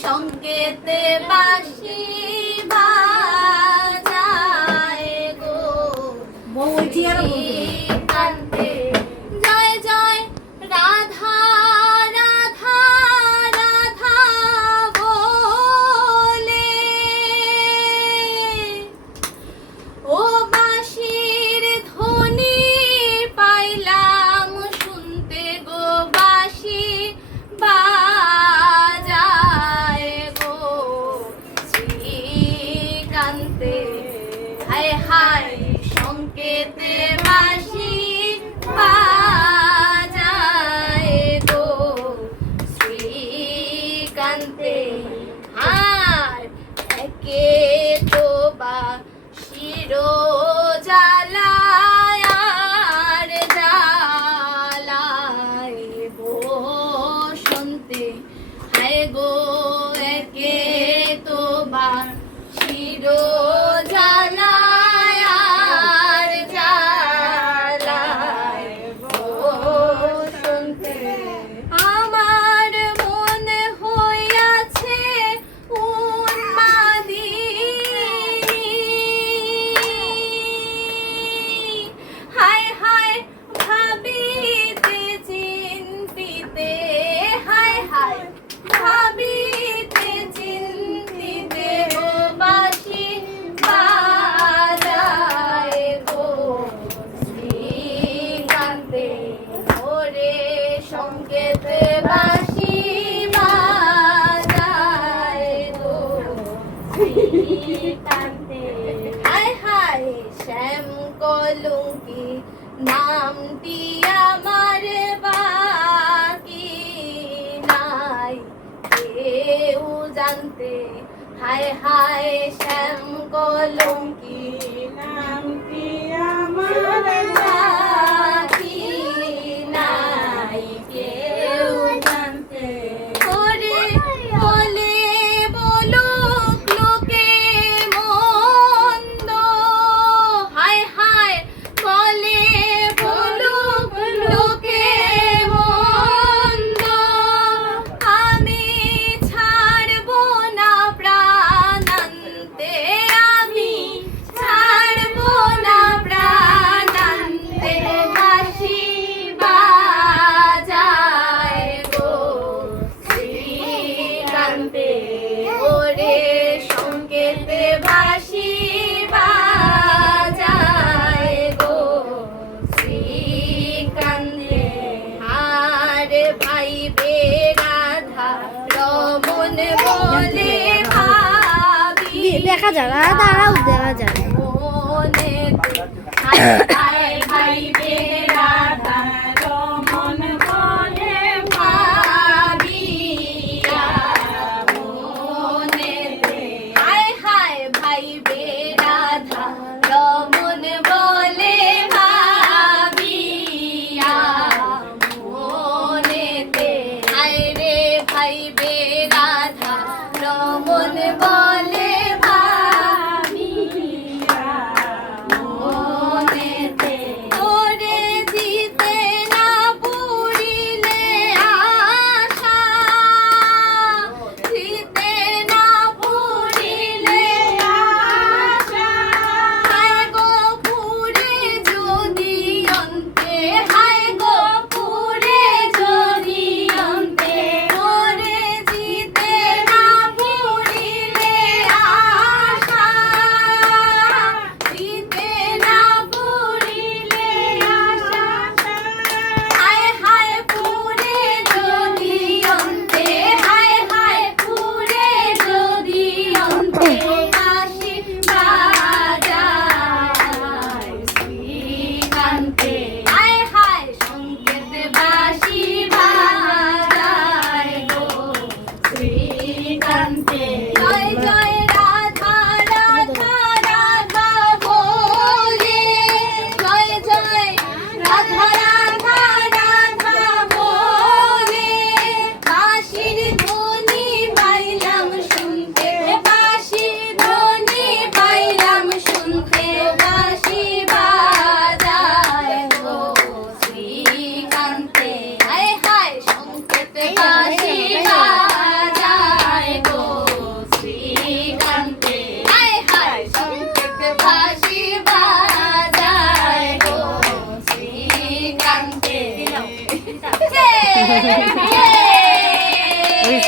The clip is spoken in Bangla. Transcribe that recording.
সংকেতে বাঁশি বাজায় গো কান্তে জয় জয় রাধা রাধা রাধা বলে ও বাঁশির ধ্বনি পাইলাম শুনতে গো বাঁশি বাজায় গো শ্রীকান্তে হায় হায় সংকেতে বাঁশি বাজায় গো শ্রীকান্তে আর একে তো বাঁশির জ্বালায় আর জ্বালায় বসন্তে হায় গো একে তো বাঁশির জ্বালায় আর জ্বালায় বসন্তে আমার মনে হইয়াছে হায় হায় ভাবিতে চিন্তিতে হায় হায় ভাবিতে চিন্তিতে ও বাঁশি বাজায় গো শ্রীকান্তে ওরে সংকেতে বাঁশি বাজায় গো শ্রীকান্তে হায় হায় শ্যাম কলঙ্কি নামটি আমার বাকি নাই কেউ জানতে হায় হায় শ্যাম কলঙ্কি নামটি আমার বাকি নাই কেউ জানতে ওরে বলে বলুক লোকে মন্দ হায় হায় বলে বলুক লোকে মন্দ আমি ছাড়ব না প্রাণান্তে আমি ছাড়ব না প্রাণান্তে বাঁশি বাজায় গো শ্রীকান্তে ওরে সংকেতে বাঁশি বাজায় গো শ্রীকান্তে আর ভাইবে রাধা রমন বলে ভাবি দেখা যায় না, দাঁড়াও দেখা যায় মনেতে হায় হায় ভাইবে রাধা রমন বলে ভাবিয়া মনেতে হায় হায় ভাইবে রাধা রমন বলে ভাবিয়া মনেতে হায় রে ভাইবে রাধা রমন বলে ভাবিয়া মনেতে ওরে Yay!